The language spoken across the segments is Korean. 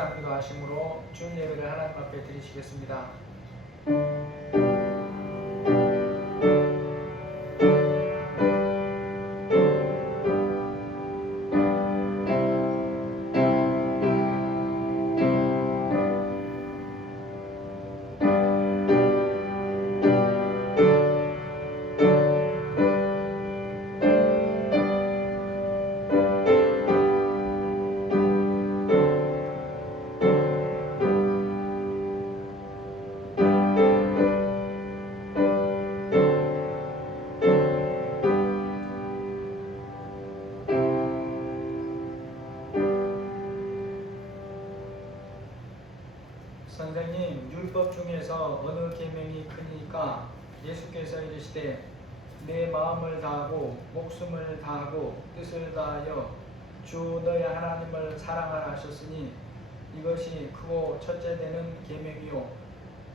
식당 기도하심으로 주일 예배를 하나님 앞에 드리시겠습니다. 선생님, 율법 중에서 어느 계명이 크니까 예수께서 이르시되 내 마음을 다하고 목숨을 다하고 뜻을 다하여 주 너의 하나님을 사랑하라 하셨으니 이것이 크고 첫째 되는 계명이요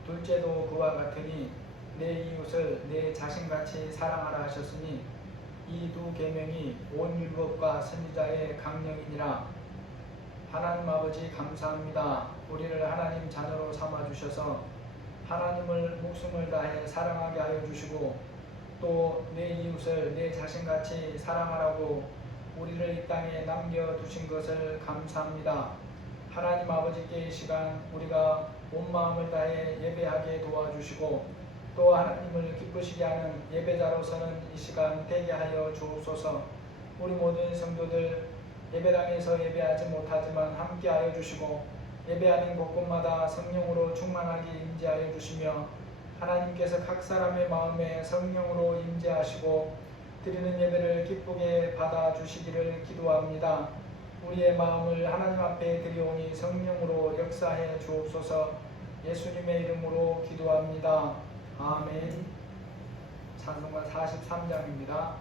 둘째도 그와 같으니 내 이웃을 내 자신같이 사랑하라 하셨으니 이 두 계명이 온 율법과 선지자의 강령이니라. 하나님 아버지 감사합니다. 우리를 하나님 자녀로 삼아주셔서 하나님을 목숨을 다해 사랑하게 하여 주시고 또 내 이웃을 내 자신같이 사랑하라고 우리를 이 땅에 남겨두신 것을 감사합니다. 하나님 아버지께 이 시간 우리가 온 마음을 다해 예배하게 도와주시고 또 하나님을 기쁘시게 하는 예배자로서는 이 시간 되게 하여 주옵소서. 우리 모든 성도들 예배당에서 예배하지 못하지만 함께하여 주시고 예배하는 곳곳마다 성령으로 충만하게 임재하여 주시며 하나님께서 각 사람의 마음에 성령으로 임재하시고 드리는 예배를 기쁘게 받아주시기를 기도합니다. 우리의 마음을 하나님 앞에 드리오니 성령으로 역사해 주옵소서. 예수님의 이름으로 기도합니다. 아멘. 찬송가 43장입니다.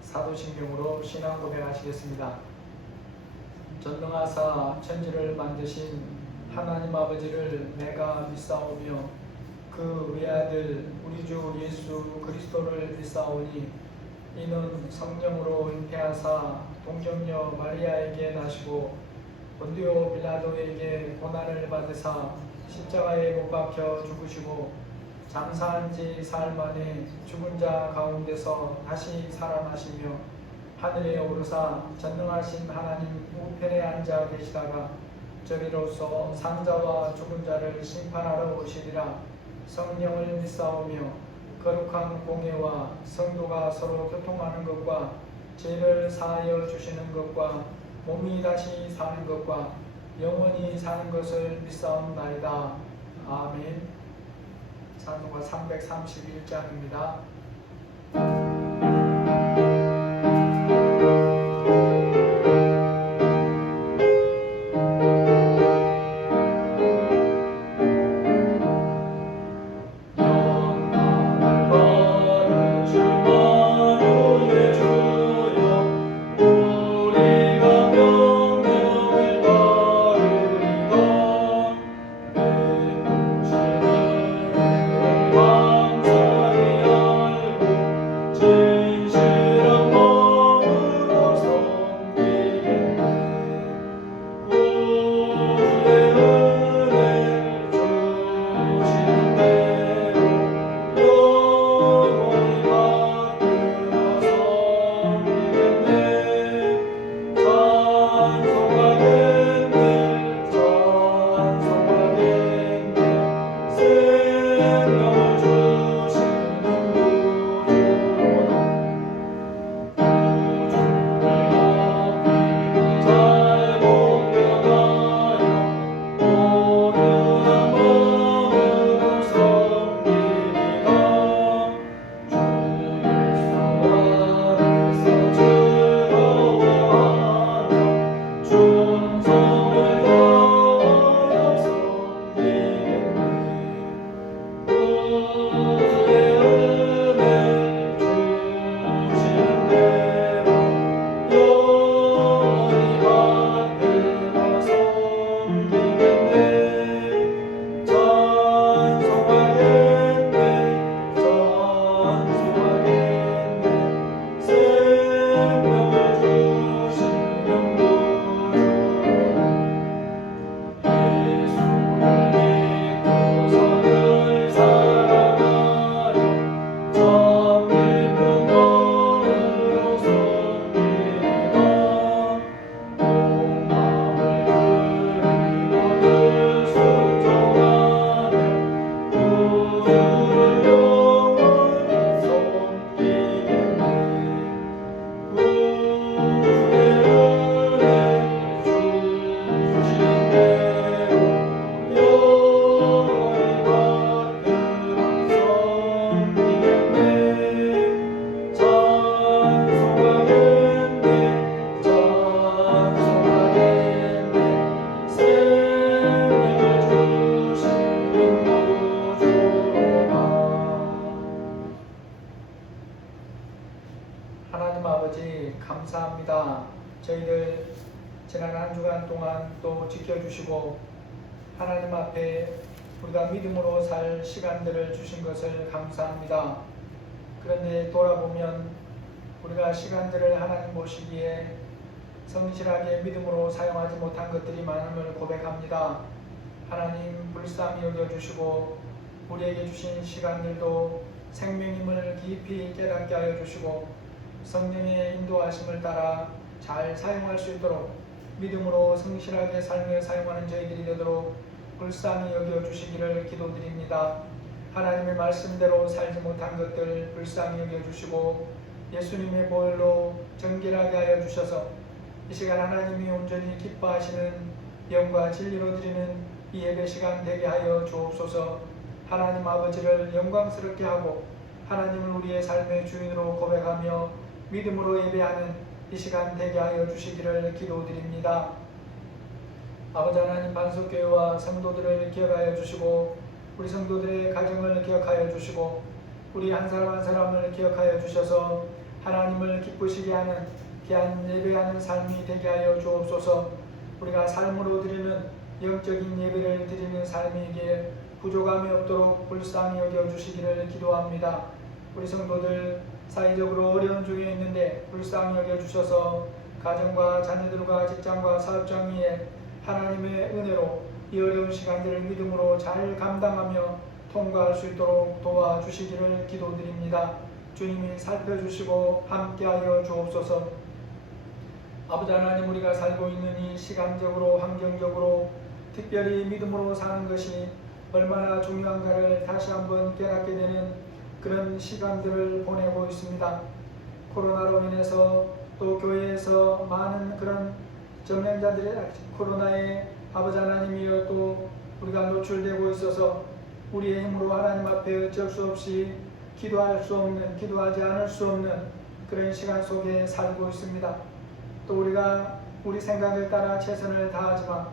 사도신경으로 신앙 고백하시겠습니다. 전능하사 천지를 만드신 하나님 아버지를 내가 믿사오며 그 외아들 우리 주 예수 그리스도를 믿사오니 이는 성령으로 잉태하사 동정녀 마리아에게 나시고 본디오 빌라도에게 고난을 받으사 십자가에 못 박혀 죽으시고 장사한 지 사흘 만에 죽은 자 가운데서 다시 살아나시며 하늘에 오르사 전능하신 하나님 우편에 앉아 계시다가 저리로서 산자와 죽은 자를 심판하러 오시리라. 성령을 믿사오며 거룩한 공예와 성도가 서로 교통하는 것과 죄를 사하여 주시는 것과 몸이 다시 사는 것과 영원히 사는 것을 믿사옵나이다. 아멘. 찬송가 331장입니다. 하나님 아버지 감사합니다. 저희들 지난 한 주간 동안 또 지켜주시고 하나님 앞에 우리가 믿음으로 살 시간들을 주신 것을 감사합니다. 그런데 돌아보면 우리가 시간들을 하나님 보시기에 성실하게 믿음으로 사용하지 못한 것들이 많음을 고백합니다. 하나님 불쌍히 여겨주시고 우리에게 주신 시간들도 생명임을 깊이 깨닫게 하여 주시고 성령의 인도하심을 따라 잘 사용할 수 있도록 믿음으로 성실하게 삶에 사용하는 저희들이 되도록 불쌍히 여겨주시기를 기도드립니다. 하나님의 말씀대로 살지 못한 것들 불쌍히 여겨주시고 예수님의 보혈로 정결하게 하여 주셔서 이 시간 하나님이 온전히 기뻐하시는 영과 진리로 드리는 이 예배 시간 되게 하여 주옵소서. 하나님 아버지를 영광스럽게 하고 하나님을 우리의 삶의 주인으로 고백하며 믿음으로 예배하는 이 시간 되게 하여 주시기를 기도드립니다. 아버지 하나님 반석교회와 성도들을 기억하여 주시고 우리 성도들의 가정을 기억하여 주시고 우리 한 사람 한 사람을 기억하여 주셔서 하나님을 기쁘시게 하는 귀한 예배하는 삶이 되게 하여 주옵소서. 우리가 삶으로 드리는 영적인 예배를 드리는 삶이기에 부족함이 없도록 불쌍히 여겨주시기를 기도합니다. 우리 성도들 사회적으로 어려운 중에 있는데 불쌍히 여겨주셔서 가정과 자녀들과 직장과 사업장 위에 하나님의 은혜로 이 어려운 시간들을 믿음으로 잘 감당하며 통과할 수 있도록 도와주시기를 기도드립니다. 주님이 살펴주시고 함께하여 주옵소서. 아버지 하나님, 우리가 살고 있는 이 시간적으로 환경적으로 특별히 믿음으로 사는 것이 얼마나 중요한가를 다시 한번 깨닫게 되는 그런 시간들을 보내고 있습니다. 코로나로 인해서 또 교회에서 많은 그런 전명자들이 코로나에 아버지 하나님이여 또 우리가 노출되고 있어서 우리의 힘으로 하나님 앞에 어쩔 수 없이 기도할 수 없는, 기도하지 않을 수 없는 그런 시간 속에 살고 있습니다. 또 우리가 우리 생각을 따라 최선을 다하지만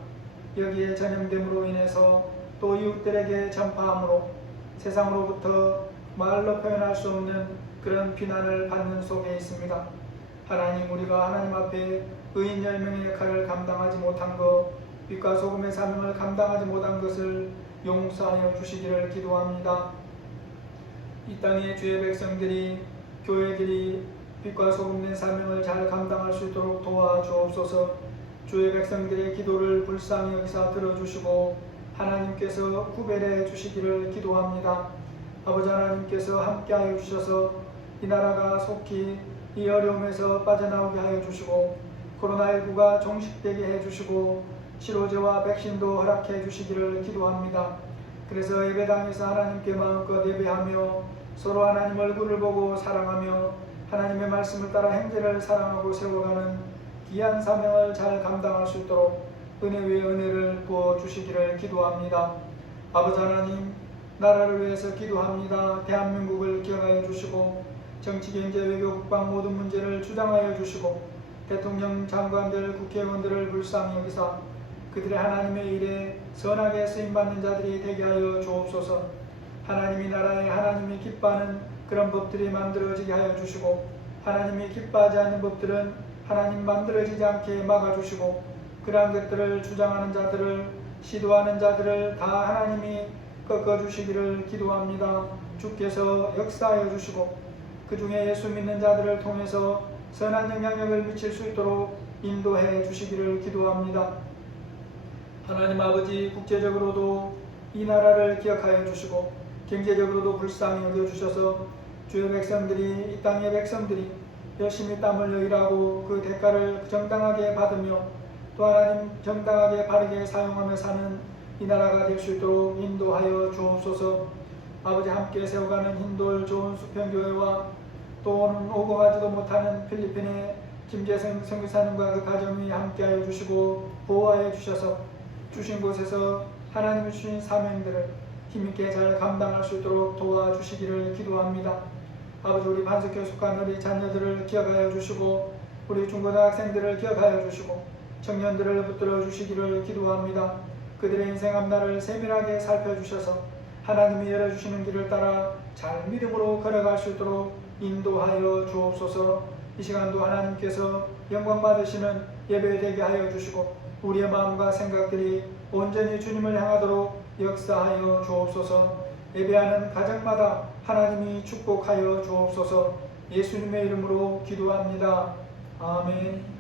여기에 전염됨으로 인해서 또 이웃들에게 전파함으로 세상으로부터 말로 표현할 수 없는 그런 비난을 받는 속에 있습니다. 하나님, 우리가 하나님 앞에 의인 10명의 역할을 감당하지 못한 것, 빛과 소금의 사명을 감당하지 못한 것을 용서하여 주시기를 기도합니다. 이 땅의 주의 백성들이, 교회들이 빛과 소금의 사명을 잘 감당할 수 있도록 도와주옵소서. 주의 백성들의 기도를 불쌍히 여기사 들어주시고 하나님께서 구별해 주시기를 기도합니다. 아버지 하나님께서 함께하여 주셔서 이 나라가 속히 이 어려움에서 빠져나오게 하여 주시고 코로나19가 종식되게 해주시고 치료제와 백신도 허락해 주시기를 기도합니다. 그래서 예배당에서 하나님께 마음껏 예배하며 서로 하나님 얼굴을 보고 사랑하며 하나님의 말씀을 따라 행제를 사랑하고 세워가는 귀한 사명을 잘 감당할 수 있도록 은혜 위에 은혜를 부어 주시기를 기도합니다. 아버지 하나님, 나라를 위해서 기도합니다. 대한민국을 기억하여 주시고 정치, 경제, 외교, 국방 모든 문제를 주장하여 주시고 대통령, 장관들, 국회의원들을 불쌍히 여기사 그들의 하나님의 일에 선하게 쓰임받는 자들이 되게 하여 주옵소서. 하나님이 나라에 하나님이 기뻐하는 그런 법들이 만들어지게 하여 주시고 하나님이 기뻐하지 않는 법들은 하나님 만들어지지 않게 막아주시고 그러한 것들을 주장하는 자들을, 시도하는 자들을 다 하나님이 꺾어주시기를 기도합니다. 주께서 역사하여 주시고 그 중에 예수 믿는 자들을 통해서 선한 영향력을 미칠 수 있도록 인도해 주시기를 기도합니다. 하나님 아버지, 국제적으로도 이 나라를 기억하여 주시고 경제적으로도 불쌍히 여겨주셔서 주의 백성들이, 이 땅의 백성들이 열심히 땀 흘려 일하고 그 대가를 정당하게 받으며 또 하나님 정당하게 바르게 사용하며 사는 이 나라가 될 수 있도록 인도하여 주옵소서. 아버지, 함께 세워가는 흰돌 좋은 수평교회와 또는 오고 가지도 못하는 필리핀의 김재성 선교사님과 그 가정이 함께하여 주시고 보호하여 주셔서 주신 곳에서 하나님이 주신 사명들을 힘있게 잘 감당할 수 있도록 도와주시기를 기도합니다. 아버지, 우리 반석교회 속한 우리 자녀들을 기억하여 주시고 우리 중고등학생들을 기억하여 주시고 청년들을 붙들어 주시기를 기도합니다. 그들의 인생 앞날을 세밀하게 살펴주셔서 하나님이 열어주시는 길을 따라 잘 믿음으로 걸어갈 수 있도록 인도하여 주옵소서. 이 시간도 하나님께서 영광 받으시는 예배 되게 하여 주시고 우리의 마음과 생각들이 온전히 주님을 향하도록 역사하여 주옵소서. 예배하는 가정마다 하나님이 축복하여 주옵소서. 예수님의 이름으로 기도합니다. 아멘.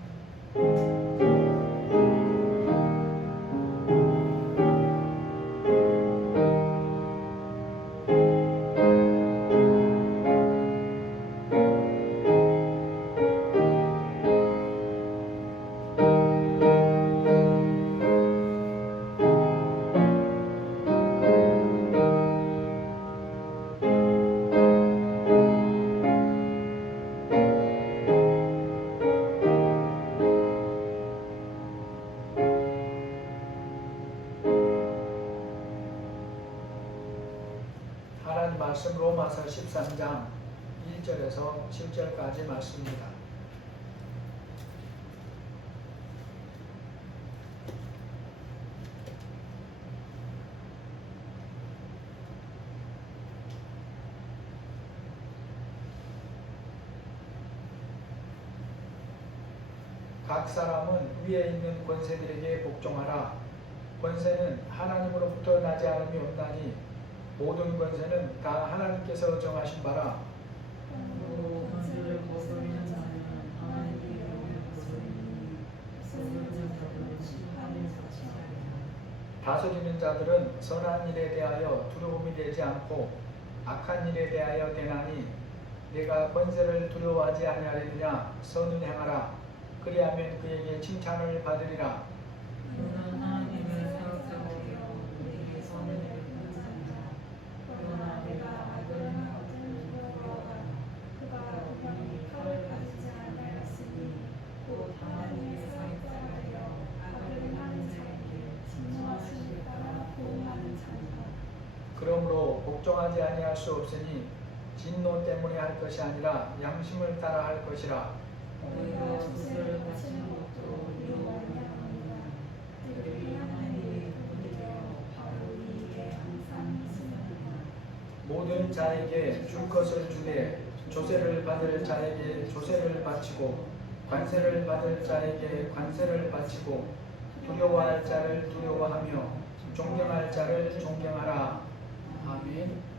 하나님 말씀 로마서 13장 1절에서 7절까지 말씀입니다. 각 사람은 위에 있는 권세들에게 복종하라. 권세는 하나님으로부터 나지 않음이 없나니 모든 권세는 다 하나님께서 정하신 바라. 다스리는 자들은 선한 일에 대하여 두려움이 되지 않고 악한 일에 대하여 되나니 내가 권세를 두려워하지 아니하리느냐. 선을 행하라. 그리하면 그에게 칭찬을 받으리라. 그는 하나님을 사랑하며 우리에게 선을 베푸셨느니라. 그러나 내가 악을 행하거든 두려워하라. 그가 우리 칼을 가지지 아니하였으니 곧 하나님의 사역자라여 악을 행하는 자에게 진노하심을 따라 보응하는 자니라. 그러므로 복종하지 아니할 수 없으니 진노 때문에 할 것이 아니라 양심을 따라 할 것이라. 너희가 주세를 바치는 것도 이로 말미암으니라. 그들이 하나님의 본이 되어 바로 이에 항상 있으리라. 모든 자에게 줄 것을 주되 조세를 받을 자에게 조세를 바치고 관세를 받을 자에게 관세를 바치고 두려워할 자를 두려워하며 존경할 자를 존경하라. 아멘.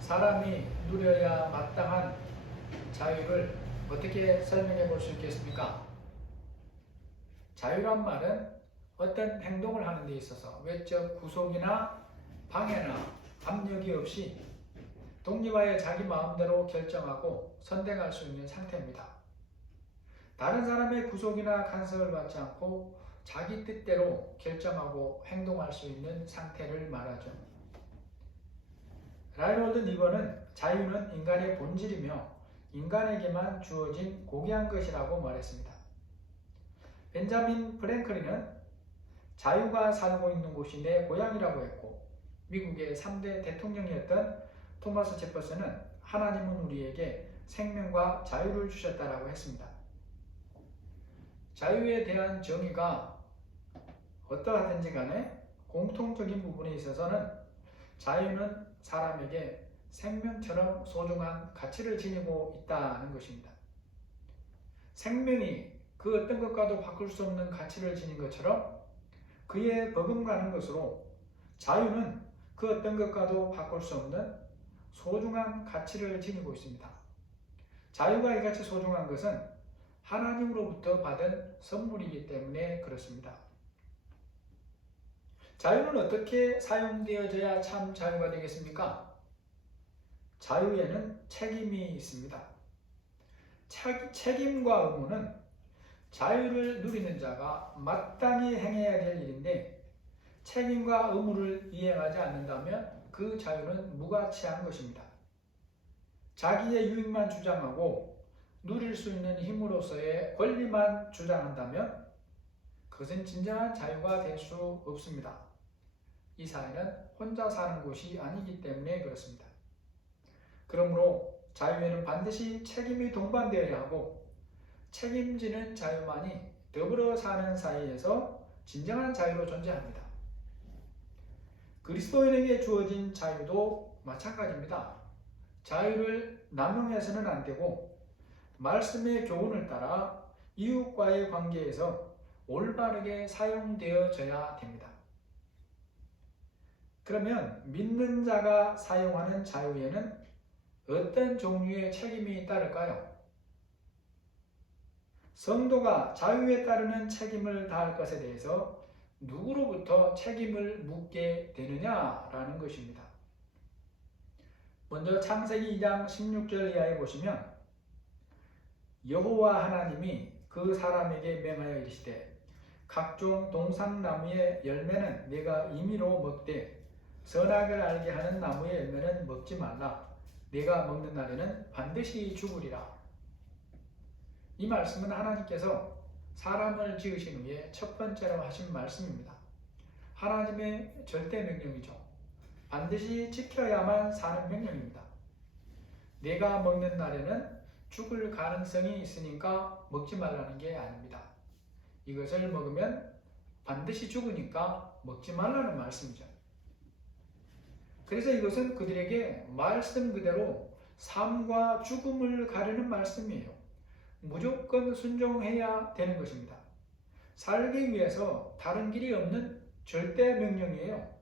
사람이 누려야 마땅한 자유를 어떻게 설명해 볼 수 있겠습니까? 자유란 말은 어떤 행동을 하는 데 있어서 외적 구속이나 방해나 압력이 없이 독립하여 자기 마음대로 결정하고 선택할 수 있는 상태입니다. 다른 사람의 구속이나 간섭을 받지 않고 자기 뜻대로 결정하고 행동할 수 있는 상태를 말하죠. 라이놀드 니버는 자유는 인간의 본질이며 인간에게만 주어진 고귀한 것이라고 말했습니다. 벤자민 프랭클린은 자유가 살고 있는 곳이 내 고향이라고 했고, 미국의 3대 대통령이었던 토마스 제퍼슨은 하나님은 우리에게 생명과 자유를 주셨다라고 했습니다. 자유에 대한 정의가 어떠하든지 간에 공통적인 부분에 있어서는 자유는 사람에게 생명처럼 소중한 가치를 지니고 있다는 것입니다. 생명이 그 어떤 것과도 바꿀 수 없는 가치를 지닌 것처럼 그에 버금가는 것으로 자유는 그 어떤 것과도 바꿀 수 없는 소중한 가치를 지니고 있습니다. 자유가 이같이 소중한 것은 하나님으로부터 받은 선물이기 때문에 그렇습니다. 자유는 어떻게 사용되어져야 참 자유가 되겠습니까? 자유에는 책임이 있습니다. 책임과 의무는 자유를 누리는 자가 마땅히 행해야 될 일인데 책임과 의무를 이행하지 않는다면 그 자유는 무가치한 것입니다. 자기의 유익만 주장하고 누릴 수 있는 힘으로서의 권리만 주장한다면 그것은 진정한 자유가 될 수 없습니다. 이 사회는 혼자 사는 곳이 아니기 때문에 그렇습니다. 그러므로 자유에는 반드시 책임이 동반되어야 하고 책임지는 자유만이 더불어 사는 사이에서 진정한 자유로 존재합니다. 그리스도인에게 주어진 자유도 마찬가지입니다. 자유를 남용해서는 안 되고 말씀의 교훈을 따라 이웃과의 관계에서 올바르게 사용되어져야 됩니다. 그러면 믿는 자가 사용하는 자유에는 어떤 종류의 책임이 따를까요? 성도가 자유에 따르는 책임을 다할 것에 대해서 누구로부터 책임을 묻게 되느냐라는 것입니다. 먼저 창세기 2장 16절 이하에 보시면 여호와 하나님이 그 사람에게 명하여 이르시되 각종 동산나무의 열매는 네가 임의로 먹되 선악을 알게 하는 나무의 열매는 먹지 말라. 네가 먹는 날에는 반드시 죽으리라. 이 말씀은 하나님께서 사람을 지으신 후에 첫 번째로 하신 말씀입니다. 하나님의 절대 명령이죠. 반드시 지켜야만 사는 명령입니다. 네가 먹는 날에는 죽을 가능성이 있으니까 먹지 말라는 게 아닙니다. 이것을 먹으면 반드시 죽으니까 먹지 말라는 말씀이죠. 그래서 이것은 그들에게 말씀 그대로 삶과 죽음을 가르는 말씀이에요. 무조건 순종해야 되는 것입니다. 살기 위해서 다른 길이 없는 절대 명령이에요.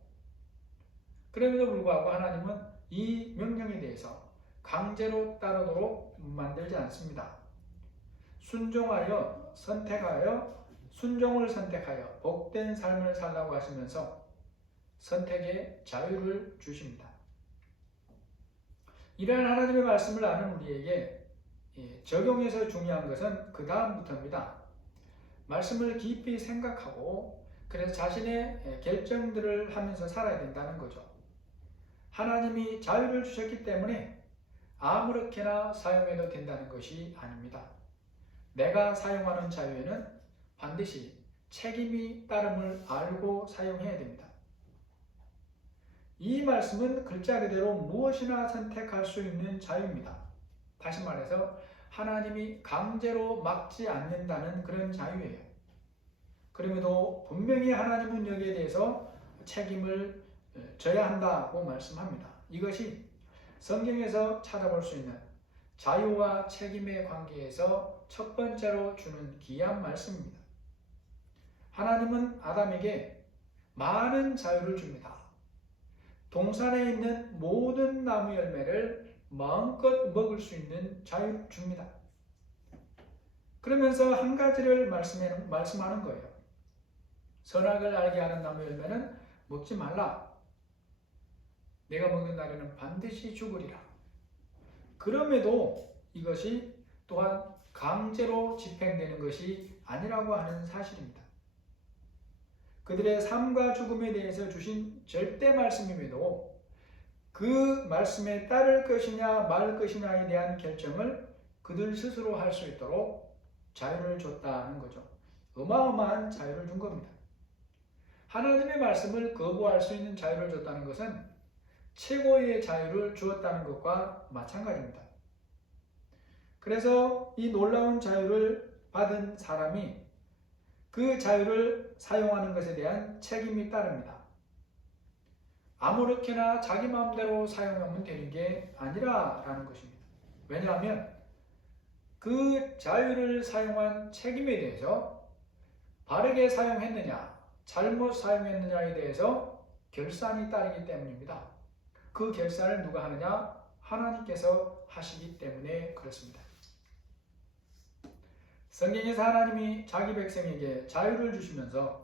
그럼에도 불구하고 하나님은 이 명령에 대해서 강제로 따르도록 만들지 않습니다. 순종하여 선택하여 순종을 선택하여 복된 삶을 살라고 하시면서 선택의 자유를 주십니다. 이러한 하나님의 말씀을 아는 우리에게 적용해서 중요한 것은 그 다음부터입니다. 말씀을 깊이 생각하고 그래서 자신의 결정들을 하면서 살아야 된다는 거죠. 하나님이 자유를 주셨기 때문에 아무렇게나 사용해도 된다는 것이 아닙니다. 내가 사용하는 자유에는 반드시 책임이 따름을 알고 사용해야 됩니다. 이 말씀은 글자 그대로 무엇이나 선택할 수 있는 자유입니다. 다시 말해서 하나님이 강제로 막지 않는다는 그런 자유예요. 그럼에도 분명히 하나님은 여기에 대해서 책임을 져야 한다고 말씀합니다. 이것이 성경에서 찾아볼 수 있는 자유와 책임의 관계에서 첫 번째로 주는 귀한 말씀입니다. 하나님은 아담에게 많은 자유를 줍니다. 동산에 있는 모든 나무 열매를 마음껏 먹을 수 있는 자유를 줍니다. 그러면서 한 가지를 말씀하는 거예요. 선악을 알게 하는 나무 열매는 먹지 말라. 내가 먹는 날에는 반드시 죽으리라. 그럼에도 이것이 또한 강제로 집행되는 것이 아니라고 하는 사실입니다. 그들의 삶과 죽음에 대해서 주신 절대 말씀임에도 그 말씀에 따를 것이냐 말 것이냐에 대한 결정을 그들 스스로 할 수 있도록 자유를 줬다는 거죠. 어마어마한 자유를 준 겁니다. 하나님의 말씀을 거부할 수 있는 자유를 줬다는 것은 최고의 자유를 주었다는 것과 마찬가지입니다. 그래서 이 놀라운 자유를 받은 사람이 그 자유를 사용하는 것에 대한 책임이 따릅니다. 아무렇게나 자기 마음대로 사용하면 되는 게 아니라라는 것입니다. 왜냐하면 그 자유를 사용한 책임에 대해서 바르게 사용했느냐, 잘못 사용했느냐에 대해서 결산이 따르기 때문입니다. 그 결산을 누가 하느냐? 하나님께서 하시기 때문에 그렇습니다. 성경에서 하나님이 자기 백성에게 자유를 주시면서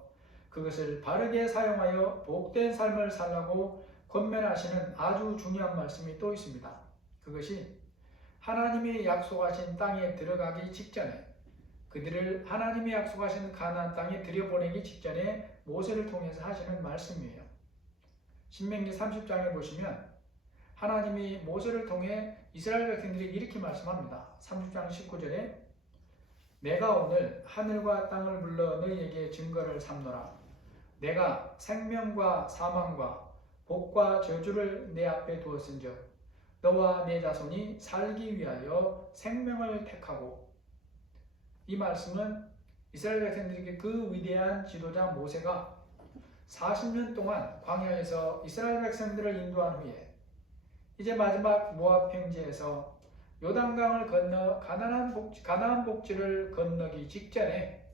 그것을 바르게 사용하여 복된 삶을 살라고 권면하시는 아주 중요한 말씀이 또 있습니다. 그것이 하나님이 약속하신 땅에 들어가기 직전에 그들을 하나님이 약속하신 가나안 땅에 들여보내기 직전에 모세를 통해서 하시는 말씀이에요. 신명기 30장에 보시면 하나님이 모세를 통해 이스라엘 백성들에게 이렇게 말씀합니다. 30장 19절에 내가 오늘 하늘과 땅을 불러 너희에게 증거를 삼노라. 내가 생명과 사망과 복과 저주를 내 앞에 두었은즉 너와 내 자손이 살기 위하여 생명을 택하고. 이 말씀은 이스라엘 백성들에게 그 위대한 지도자 모세가 40년 동안 광야에서 이스라엘 백성들을 인도한 후에 이제 마지막 모압 평지에서 요단강을 건너 가나안 복지를 건너기 직전에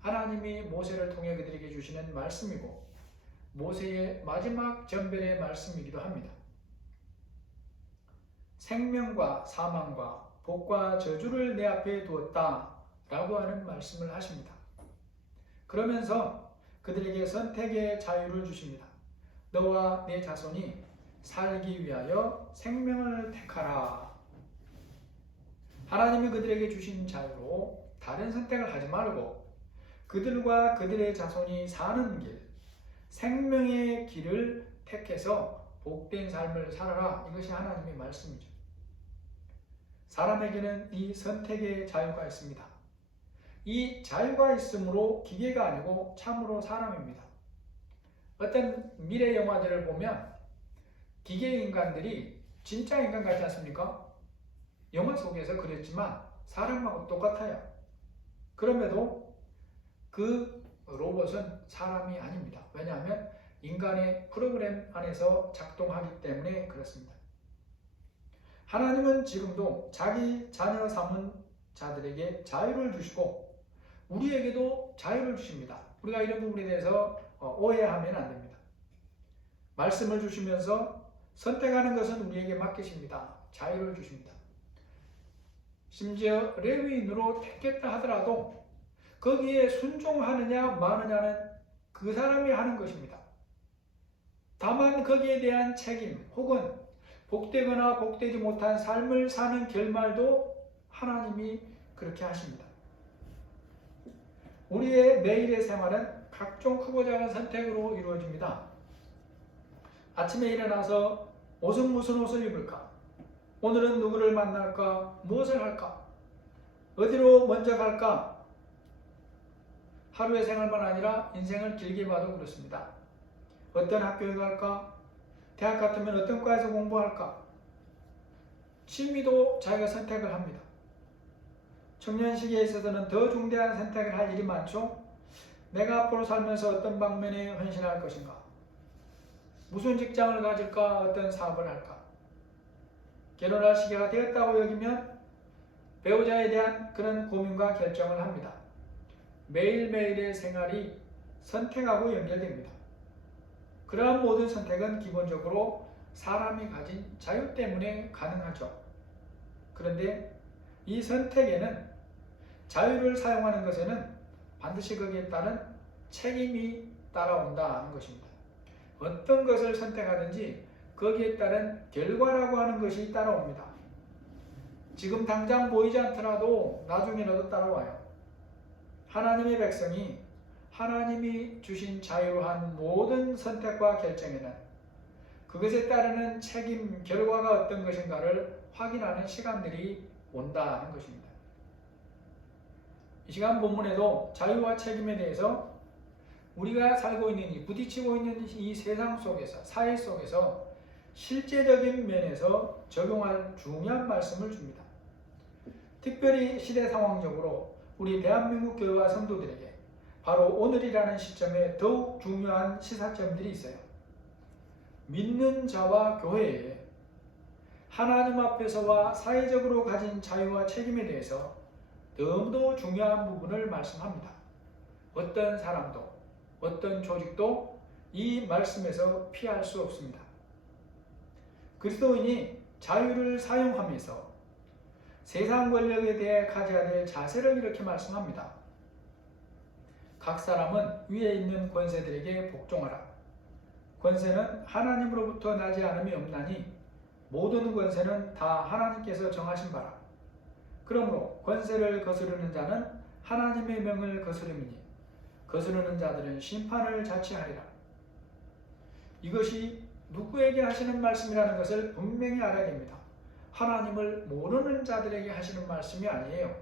하나님이 모세를 통해 그들에게 주시는 말씀이고 모세의 마지막 전별의 말씀이기도 합니다. 생명과 사망과 복과 저주를 내 앞에 두었다 라고 하는 말씀을 하십니다. 그러면서 그들에게 선택의 자유를 주십니다. 너와 내 자손이 살기 위하여 생명을 택하라. 하나님이 그들에게 주신 자유로 다른 선택을 하지 말고 그들과 그들의 자손이 사는 길, 생명의 길을 택해서 복된 삶을 살아라. 이것이 하나님의 말씀이죠. 사람에게는 이 선택의 자유가 있습니다. 이 자유가 있으므로 기계가 아니고 참으로 사람입니다. 어떤 미래 영화들을 보면 기계 인간들이 진짜 인간 같지 않습니까? 영화 속에서 그랬지만 사람하고 똑같아요. 그럼에도 그 로봇은 사람이 아닙니다. 왜냐하면 인간의 프로그램 안에서 작동하기 때문에 그렇습니다. 하나님은 지금도 자기 자녀 삼은 자들에게 자유를 주시고 우리에게도 자유를 주십니다. 우리가 이런 부분에 대해서 오해하면 안 됩니다. 말씀을 주시면서 선택하는 것은 우리에게 맡기십니다. 자유를 주십니다. 심지어 레위인으로 택했다 하더라도 거기에 순종하느냐 마느냐는 그 사람이 하는 것입니다. 다만 거기에 대한 책임 혹은 복되거나 복되지 못한 삶을 사는 결말도 하나님이 그렇게 하십니다. 우리의 매일의 생활은 각종 크고 작은 선택으로 이루어집니다. 아침에 일어나서 옷은 무슨 옷을 입을까? 오늘은 누구를 만날까? 무엇을 할까? 어디로 먼저 갈까? 하루의 생활만 아니라 인생을 길게 봐도 그렇습니다. 어떤 학교에 갈까? 대학 같으면 어떤 과에서 공부할까? 취미도 자기가 선택을 합니다. 청년 시기에 있어서는 더 중대한 선택을 할 일이 많죠. 내가 앞으로 살면서 어떤 방면에 헌신할 것인가? 무슨 직장을 가질까? 어떤 사업을 할까? 결혼할 시기가 되었다고 여기면 배우자에 대한 그런 고민과 결정을 합니다. 매일매일의 생활이 선택하고 연결됩니다. 그러한 모든 선택은 기본적으로 사람이 가진 자유 때문에 가능하죠. 그런데 이 선택에는 자유를 사용하는 것에는 반드시 거기에 따른 책임이 따라온다는 것입니다. 어떤 것을 선택하든지 거기에 따른 결과라고 하는 것이 따라옵니다. 지금 당장 보이지 않더라도 나중에라도 따라와요. 하나님의 백성이 하나님이 주신 자유로 한 모든 선택과 결정에는 그것에 따르는 책임, 결과가 어떤 것인가를 확인하는 시간들이 온다는 것입니다. 이 시간 본문에도 자유와 책임에 대해서 우리가 살고 있는 부딪히고 있는 이 세상 속에서, 사회 속에서 실제적인 면에서 적용할 중요한 말씀을 줍니다. 특별히 시대 상황적으로 우리 대한민국 교회와 성도들에게 바로 오늘이라는 시점에 더욱 중요한 시사점들이 있어요. 믿는 자와 교회에 하나님 앞에서와 사회적으로 가진 자유와 책임에 대해서 너무도 중요한 부분을 말씀합니다. 어떤 사람도 어떤 조직도 이 말씀에서 피할 수 없습니다. 그리스도인이 자유를 사용하면서 세상 권력에 대해 가져야 될 자세를 이렇게 말씀합니다. 각 사람은 위에 있는 권세들에게 복종하라. 권세는 하나님으로부터 나지 않음이 없나니 모든 권세는 다 하나님께서 정하신 바라. 그러므로 권세를 거스르는 자는 하나님의 명을 거스름이니 거스르는 자들은 심판을 자취하리라. 이것이 누구에게 하시는 말씀이라는 것을 분명히 알아야 됩니다. 하나님을 모르는 자들에게 하시는 말씀이 아니에요.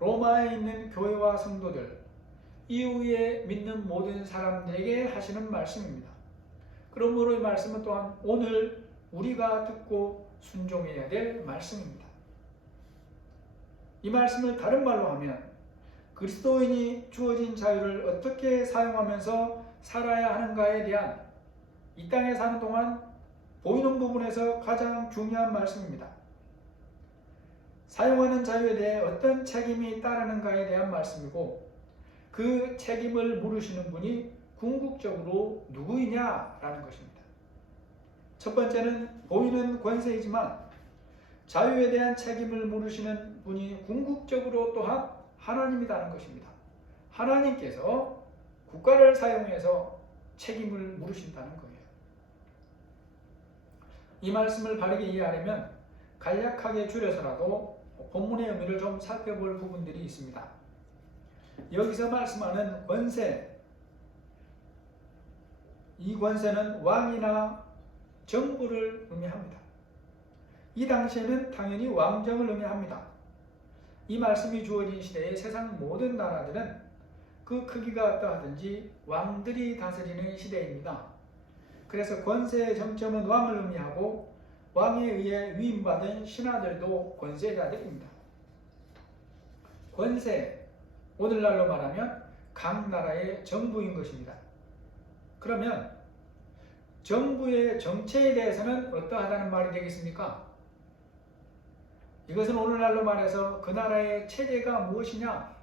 로마에 있는 교회와 성도들, 이후에 믿는 모든 사람들에게 하시는 말씀입니다. 그러므로 이 말씀은 또한 오늘 우리가 듣고 순종해야 될 말씀입니다. 이 말씀을 다른 말로 하면 그리스도인이 주어진 자유를 어떻게 사용하면서 살아야 하는가에 대한 이 땅에 사는 동안 보이는 부분에서 가장 중요한 말씀입니다. 사용하는 자유에 대해 어떤 책임이 따르는가에 대한 말씀이고 그 책임을 물으시는 분이 궁극적으로 누구이냐라는 것입니다. 첫 번째는 보이는 권세이지만 자유에 대한 책임을 물으시는 분이 궁극적으로 또한 하나님이라는 것입니다. 하나님께서 국가를 사용해서 책임을 물으신다는 거예요. 이 말씀을 바르게 이해하려면 간략하게 줄여서라도 본문의 의미를 좀 살펴볼 부분들이 있습니다. 여기서 말씀하는 권세, 이 권세는 왕이나 정부를 의미합니다. 이 당시에는 당연히 왕정을 의미합니다. 이 말씀이 주어진 시대의 세상 모든 나라들은 그 크기가 어떠하든지 왕들이 다스리는 시대입니다. 그래서 권세의 정점은 왕을 의미하고 왕에 의해 위임받은 신하들도 권세자들입니다. 권세, 오늘날로 말하면 각 나라의 정부인 것입니다. 그러면 정부의 정체에 대해서는 어떠하다는 말이 되겠습니까? 이것은 오늘날로 말해서 그 나라의 체제가 무엇이냐?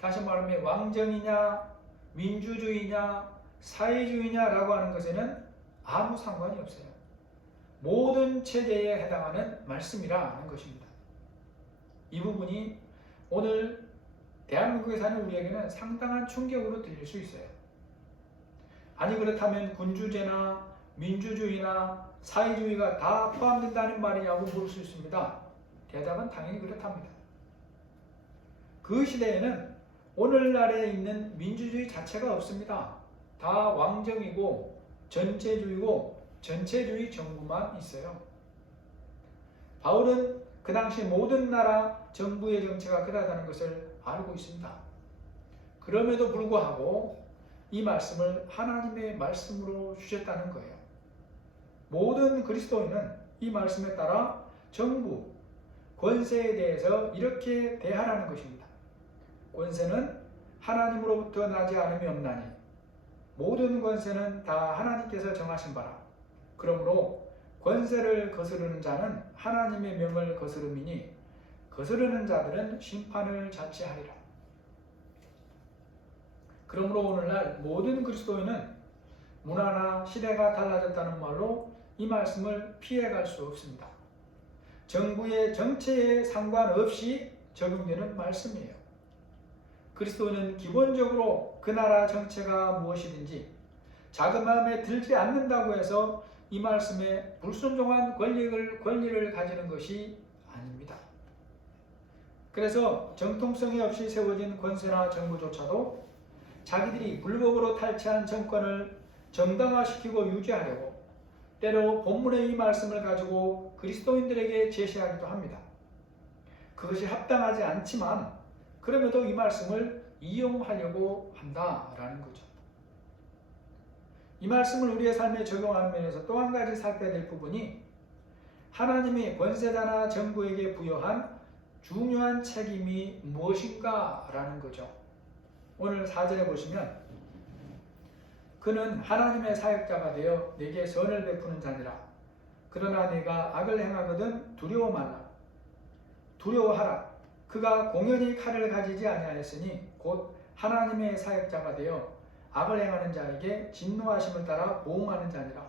다시 말하면 왕정이냐, 민주주의냐, 사회주의냐라고 하는 것에는 아무 상관이 없어요. 모든 체제에 해당하는 말씀이라는 것입니다. 이 부분이 오늘 대한민국에 사는 우리에게는 상당한 충격으로 들릴 수 있어요. 아니 그렇다면 군주제나 민주주의나 사회주의가 다 포함된다는 말이냐고 물을 수 있습니다. 대답은 당연히 그렇답니다. 그 시대에는 오늘날에 있는 민주주의 자체가 없습니다. 다 왕정이고 전체주의고 전체주의 정부만 있어요. 바울은 그 당시 모든 나라 정부의 정체가 그러하다는 것을 알고 있습니다. 그럼에도 불구하고 이 말씀을 하나님의 말씀으로 주셨다는 거예요. 모든 그리스도인은 이 말씀에 따라 정부, 권세에 대해서 이렇게 대하라는 것입니다. 권세는 하나님으로부터 나지 않음이 없나니 모든 권세는 다 하나님께서 정하신 바라. 그러므로 권세를 거스르는 자는 하나님의 명을 거스름이니 거스르는 자들은 심판을 자취하리라. 그러므로 오늘날 모든 그리스도인은 문화나 시대가 달라졌다는 말로 이 말씀을 피해갈 수 없습니다. 정부의 정체에 상관없이 적용되는 말씀이에요. 그리스도는 기본적으로 그 나라 정체가 무엇이든지 자그마음에 들지 않는다고 해서 이 말씀에 불순종한 권리를 가지는 것이 아닙니다. 그래서 정통성이 없이 세워진 권세나 정부조차도 자기들이 불법으로 탈취한 정권을 정당화시키고 유지하려고 때로 본문의 이 말씀을 가지고 그리스도인들에게 제시하기도 합니다. 그것이 합당하지 않지만 그럼에도 이 말씀을 이용하려고 한다라는 거죠. 이 말씀을 우리의 삶에 적용하는 면에서 또 한 가지 살펴야 될 부분이 하나님이 권세자나 정부에게 부여한 중요한 책임이 무엇인가 라는 거죠. 오늘 4절에 보시면 그는 하나님의 사역자가 되어 내게 선을 베푸는 자니라. 그러나 내가 악을 행하거든 두려워 말라. 두려워하라. 그가 공연히 칼을 가지지 아니하였으니 곧 하나님의 사역자가 되어 악을 행하는 자에게 진노하심을 따라 보응하는 자니라.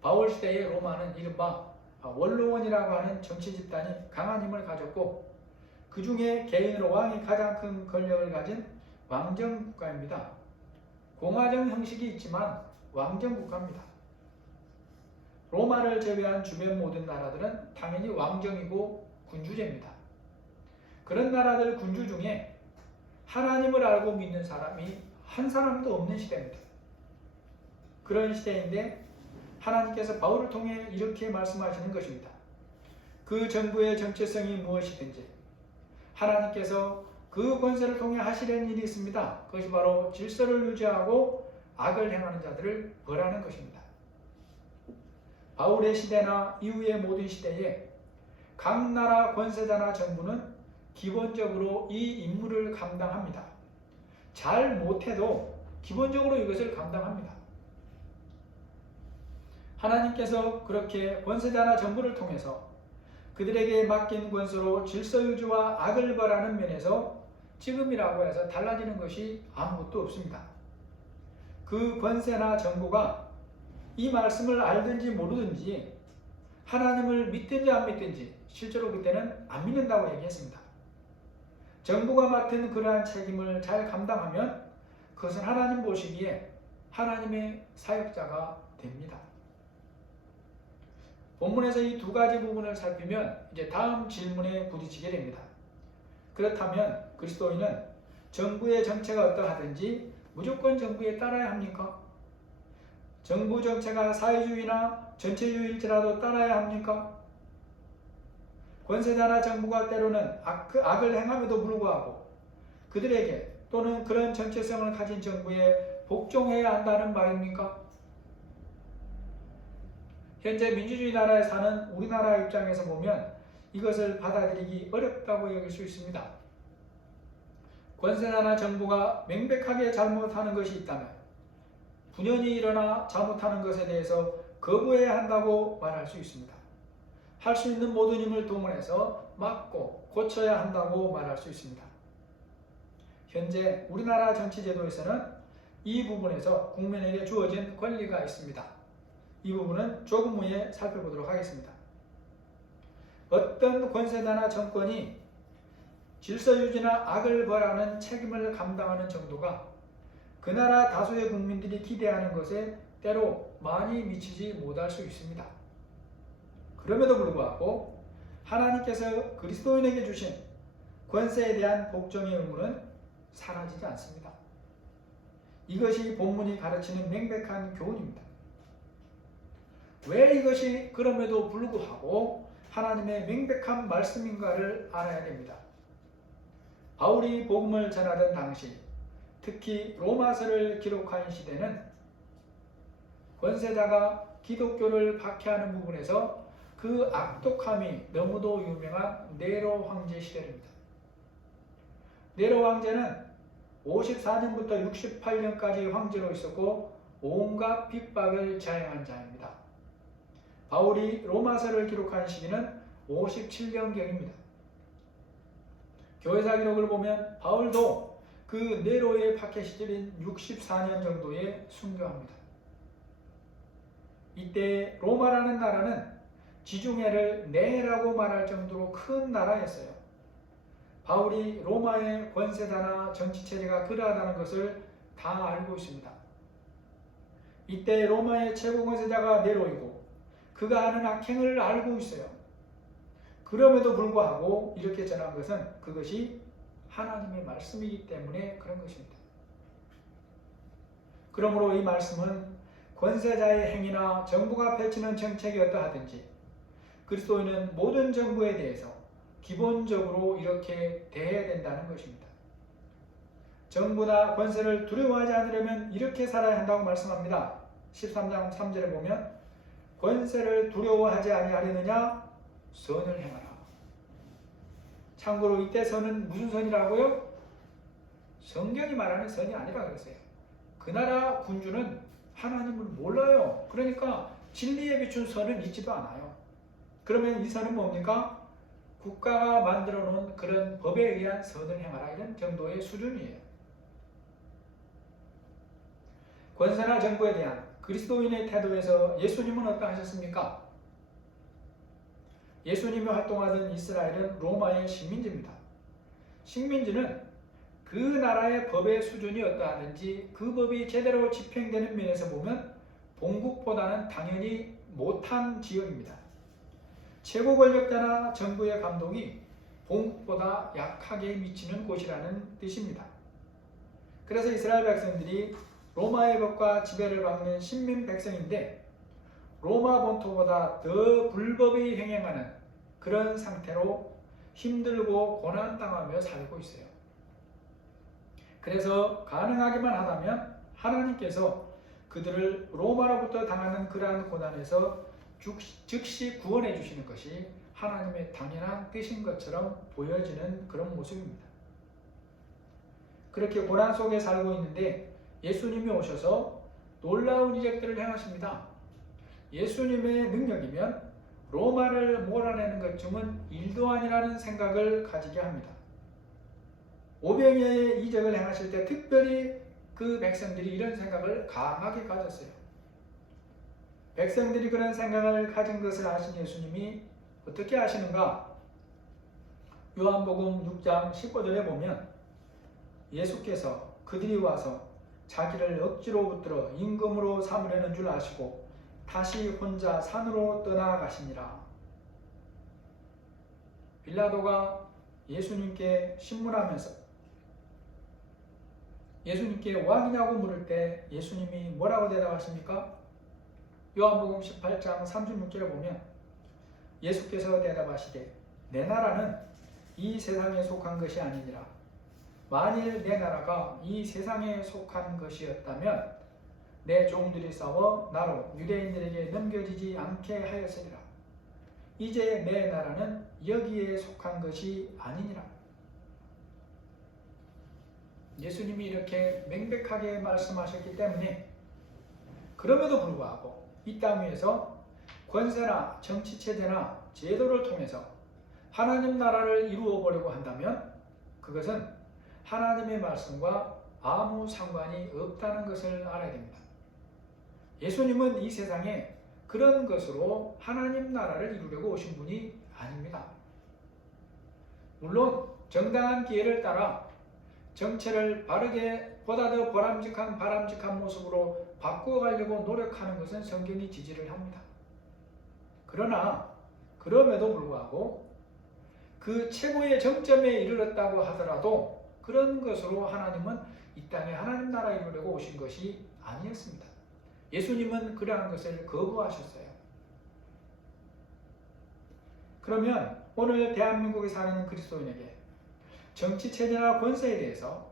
바울 시대의 로마는 이른바 원로원이라고 하는 정치 집단이 강한 힘을 가졌고 그 중에 개인으로 왕이 가장 큰 권력을 가진 왕정 국가입니다. 공화정 형식이 있지만 왕정 국가입니다. 로마를 제외한 주변 모든 나라들은 당연히 왕정이고 군주제입니다. 그런 나라들 군주 중에 하나님을 알고 믿는 사람이 한 사람도 없는 시대입니다. 그런 시대인데 하나님께서 바울을 통해 이렇게 말씀하시는 것입니다. 그 정부의 정체성이 무엇이든지 하나님께서 그 권세를 통해 하시려는 일이 있습니다. 그것이 바로 질서를 유지하고 악을 행하는 자들을 벌하는 것입니다. 바울의 시대나 이후의 모든 시대에 각 나라 권세자나 정부는 기본적으로 이 임무를 감당합니다. 잘 못해도 기본적으로 이것을 감당합니다. 하나님께서 그렇게 권세자나 정부를 통해서 그들에게 맡긴 권세로 질서 유지와 악을 벌하는 면에서 지금이라고 해서 달라지는 것이 아무것도 없습니다. 그 권세나 정부가 이 말씀을 알든지 모르든지 하나님을 믿든지 안 믿든지 실제로 그때는 안 믿는다고 얘기했습니다. 정부가 맡은 그러한 책임을 잘 감당하면 그것은 하나님 보시기에 하나님의 사역자가 됩니다. 본문에서 이 두 가지 부분을 살피면 이제 다음 질문에 부딪히게 됩니다. 그렇다면 그리스도인은 정부의 정체가 어떠하든지 무조건 정부에 따라야 합니까? 정부 정체가 사회주의나 전체주의일지라도 따라야 합니까? 권세자나 정부가 때로는 악을 행함에도 불구하고 그들에게 또는 그런 정체성을 가진 정부에 복종해야 한다는 말입니까? 현재 민주주의 나라에 사는 우리나라 입장에서 보면 이것을 받아들이기 어렵다고 여길 수 있습니다. 권세자나 정부가 명백하게 잘못하는 것이 있다면 분연히 일어나 잘못하는 것에 대해서 거부해야 한다고 말할 수 있습니다. 할 수 있는 모든 힘을 동원해서 막고 고쳐야 한다고 말할 수 있습니다. 현재 우리나라 정치제도에서는 이 부분에서 국민에게 주어진 권리가 있습니다. 이 부분은 조금 후에 살펴보도록 하겠습니다. 어떤 권세자나 정권이 질서 유지나 악을 벌하는 책임을 감당하는 정도가 그 나라 다수의 국민들이 기대하는 것에 때로 많이 미치지 못할 수 있습니다. 그럼에도 불구하고 하나님께서 그리스도인에게 주신 권세에 대한 복종의 의무는 사라지지 않습니다. 이것이 본문이 가르치는 명백한 교훈입니다. 왜 이것이 그럼에도 불구하고 하나님의 명백한 말씀인가를 알아야 됩니다. 바울이 복음을 전하던 당시, 특히 로마서를 기록한 시대는 권세자가 기독교를 박해하는 부분에서 그 악독함이 너무도 유명한 네로 황제 시대입니다. 네로 황제는 54년부터 68년까지 황제로 있었고 온갖 핍박을 자행한 자입니다. 바울이 로마서를 기록한 시기는 57년경입니다. 교회사 기록을 보면 바울도 그 네로의 박해 시절인 64년 정도에 순교합니다. 이때 로마라는 나라는 지중해를 내라고 말할 정도로 큰 나라였어요. 바울이 로마의 권세자나 정치체제가 그러하다는 것을 다 알고 있습니다. 이때 로마의 최고 권세자가 네로이고 그가 하는 악행을 알고 있어요. 그럼에도 불구하고 이렇게 전한 것은 그것이 하나님의 말씀이기 때문에 그런 것입니다. 그러므로 이 말씀은 권세자의 행위나 정부가 펼치는 정책이 어떠하든지 그리스도인은 모든 정부에 대해서 기본적으로 이렇게 대해야 된다는 것입니다. 정부나 권세를 두려워하지 않으려면 이렇게 살아야 한다고 말씀합니다. 13장 3절에 보면 권세를 두려워하지 아니하려느냐? 선을 행하라. 참고로 이때 선은 무슨 선이라고요? 성경이 말하는 선이 아니라 그랬어요. 그 나라 군주는 하나님을 몰라요. 그러니까 진리에 비춘 선은 있지도 않아요. 그러면 이 선은 뭡니까? 국가가 만들어 놓은 그런 법에 의한 선을 행하라, 이런 정도의 수준이에요. 권세나 정부에 대한 그리스도인의 태도에서 예수님은 어떠하셨습니까? 예수님이 활동하던 이스라엘은 로마의 식민지입니다. 식민지는 그 나라의 법의 수준이 어떠하든지 그 법이 제대로 집행되는 면에서 보면 본국보다는 당연히 못한 지역입니다. 최고 권력자나 정부의 감독이 본국보다 약하게 미치는 곳이라는 뜻입니다. 그래서 이스라엘 백성들이 로마의 법과 지배를 받는 식민 백성인데 로마 본토보다 더 불법이 행행하는 그런 상태로 힘들고 고난당하며 살고 있어요. 그래서 가능하기만 하다면 하나님께서 그들을 로마로부터 당하는 그러한 고난에서 즉시 구원해 주시는 것이 하나님의 당연한 뜻인 것처럼 보여지는 그런 모습입니다. 그렇게 고난 속에 살고 있는데 예수님이 오셔서 놀라운 이적들을 행하십니다. 예수님의 능력이면 로마를 몰아내는 것쯤은 일도 아니라는 생각을 가지게 합니다. 오병이어의 이적을 행하실 때 특별히 그 백성들이 이런 생각을 강하게 가졌어요. 백성들이 그런 생각을 가진 것을 아신 예수님이 어떻게 하시는가? 요한복음 6장 15절에 보면 예수께서 그들이 와서 자기를 억지로 붙들어 임금으로 삼으려는 줄 아시고 다시 혼자 산으로 떠나가시니라. 빌라도가 예수님께 신문하면서 예수님께 왕이냐고 물을 때 예수님이 뭐라고 대답하십니까? 요한복음 18장 36절에 보면 예수께서 대답하시되 내 나라는 이 세상에 속한 것이 아니니라. 만일 내 나라가 이 세상에 속한 것이었다면 내 종들이 싸워 나로 유대인들에게 넘겨지지 않게 하였으리라. 이제 내 나라는 여기에 속한 것이 아니니라. 예수님이 이렇게 명백하게 말씀하셨기 때문에 그럼에도 불구하고 이 땅 위에서 권세나 정치체제나 제도를 통해서 하나님 나라를 이루어 보려고 한다면 그것은 하나님의 말씀과 아무 상관이 없다는 것을 알아야 됩니다. 예수님은 이 세상에 그런 것으로 하나님 나라를 이루려고 오신 분이 아닙니다. 물론 정당한 기회를 따라 정체를 바르게 보다 더 바람직한 모습으로 바꾸어가려고 노력하는 것은 성경이 지지를 합니다. 그러나 그럼에도 불구하고 그 최고의 정점에 이르렀다고 하더라도 그런 것으로 하나님은 이 땅에 하나님 나라 이루려고 오신 것이 아니었습니다. 예수님은 그러한 것을 거부하셨어요. 그러면 오늘 대한민국에 사는 그리스도인에게 정치 체제나 권세에 대해서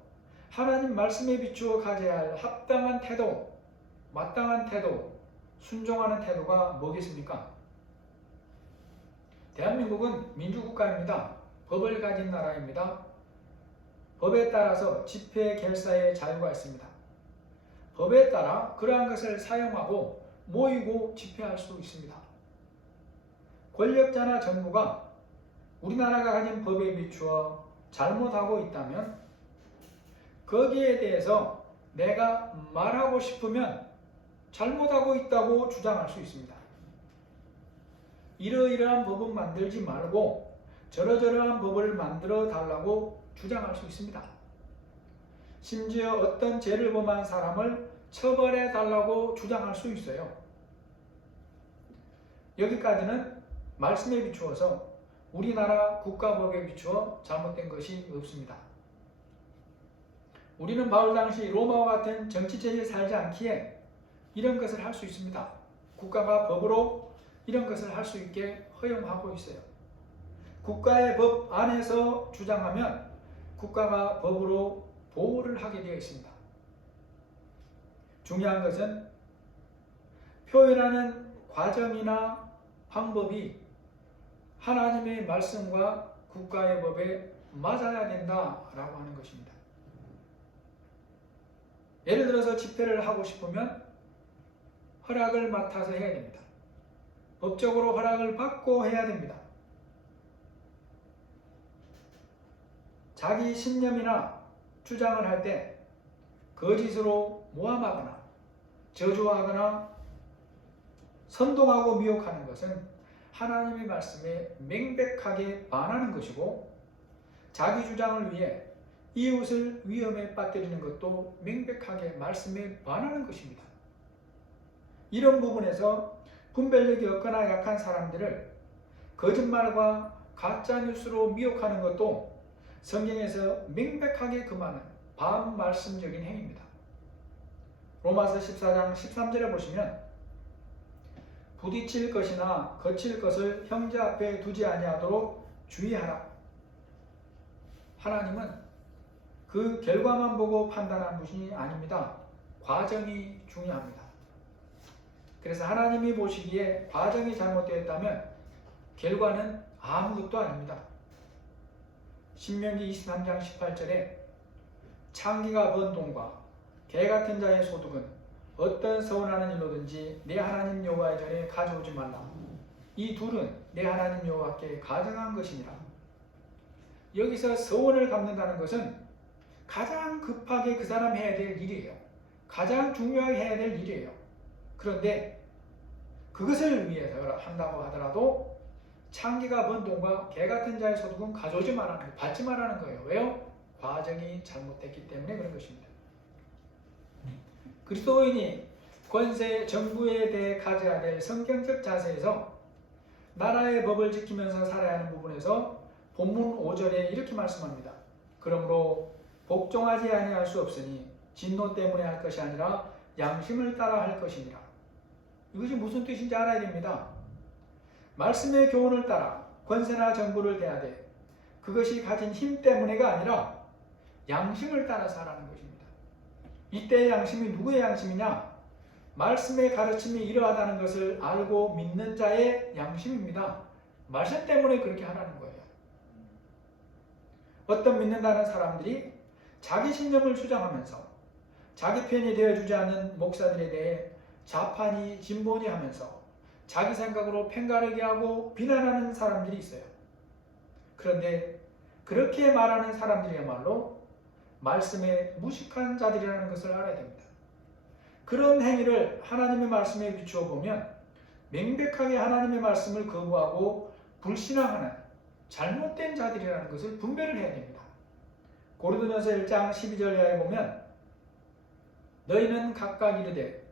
하나님 말씀에 비추어 가져야 할 합당한 태도, 마땅한 태도, 순종하는 태도가 뭐겠습니까? 대한민국은 민주국가입니다. 법을 가진 나라입니다. 법에 따라서 집회, 결사의 자유가 있습니다. 법에 따라 그러한 것을 사용하고 모이고 집회할 수 있습니다. 권력자나 정부가 우리나라가 가진 법에 비추어 잘못하고 있다면 거기에 대해서 내가 말하고 싶으면 잘못하고 있다고 주장할 수 있습니다. 이러이러한 법은 만들지 말고 저러저러한 법을 만들어 달라고 주장할 수 있습니다. 심지어 어떤 죄를 범한 사람을 처벌해 달라고 주장할 수 있어요. 여기까지는 말씀에 비추어서 우리나라 국가법에 비추어 잘못된 것이 없습니다. 우리는 바울 당시 로마와 같은 정치체제에 살지 않기에 이런 것을 할 수 있습니다. 국가가 법으로 이런 것을 할 수 있게 허용하고 있어요. 국가의 법 안에서 주장하면 국가가 법으로 보호를 하게 되어 있습니다. 중요한 것은 표현하는 과정이나 방법이 하나님의 말씀과 국가의 법에 맞아야 된다라고 하는 것입니다. 예를 들어서 집회를 하고 싶으면 허락을 맡아서 해야 됩니다. 법적으로 허락을 받고 해야 됩니다. 자기 신념이나 주장을 할 때 거짓으로 모함하거나 저주하거나 선동하고 미혹하는 것은 하나님의 말씀에 명백하게 반하는 것이고 자기 주장을 위해 이웃을 위험에 빠뜨리는 것도 명백하게 말씀에 반하는 것입니다. 이런 부분에서 분별력이 없거나 약한 사람들을 거짓말과 가짜뉴스로 미혹하는 것도 성경에서 명백하게 금하는 반말씀적인 행위입니다. 로마서 14장 13절에 보시면 부딪힐 것이나 거칠 것을 형제 앞에 두지 아니하도록 주의하라. 하나님은 그 결과만 보고 판단하는 분이 아닙니다. 과정이 중요합니다. 그래서 하나님이 보시기에 과정이 잘못되었다면 결과는 아무것도 아닙니다. 신명기 23장 18절에 창기가 번 돈과 개 같은 자의 소득은 어떤 서운하는 일로든지 내 하나님 여호와의 전에 가져오지 말라. 이 둘은 내 하나님 여호와께 가증한 것이니라. 여기서 서원을 갚는다는 것은 가장 급하게 그 사람이 해야 될 일이에요. 가장 중요하게 해야 될 일이에요. 그런데 그것을 위해서 한다고 하더라도 창기가 번 돈과 개 같은 자의 소득은 가져오지 말라는 거예요. 받지 말라는 거예요. 왜요? 과정이 잘못됐기 때문에 그런 것입니다. 그리스도인이 권세, 정부에 대해 가져야 될 성경적 자세에서 나라의 법을 지키면서 살아야 하는 부분에서 본문 5절에 이렇게 말씀합니다. 그러므로 복종하지 아니할 수 없으니 진노 때문에 할 것이 아니라 양심을 따라 할 것이니라. 이것이 무슨 뜻인지 알아야 됩니다. 말씀의 교훈을 따라 권세나 정부를 대하되 그것이 가진 힘 때문에가 아니라 양심을 따라서 하라는 것입니다. 이때의 양심이 누구의 양심이냐? 말씀의 가르침이 이러하다는 것을 알고 믿는 자의 양심입니다. 말씀 때문에 그렇게 하라는 거예요. 어떤 믿는다는 사람들이 자기 신념을 주장하면서 자기 편이 되어주지 않는 목사들에 대해 좌파니 진보니 하면서 자기 생각으로 편가르게 하고 비난하는 사람들이 있어요. 그런데 그렇게 말하는 사람들이야말로 말씀에 무식한 자들이라는 것을 알아야 됩니다. 그런 행위를 하나님의 말씀에 비추어 보면 명백하게 하나님의 말씀을 거부하고 불신앙하는 잘못된 자들이라는 것을 분별을 해야 됩니다. 고린도전서 1장 12절에 보면 너희는 각각 이르되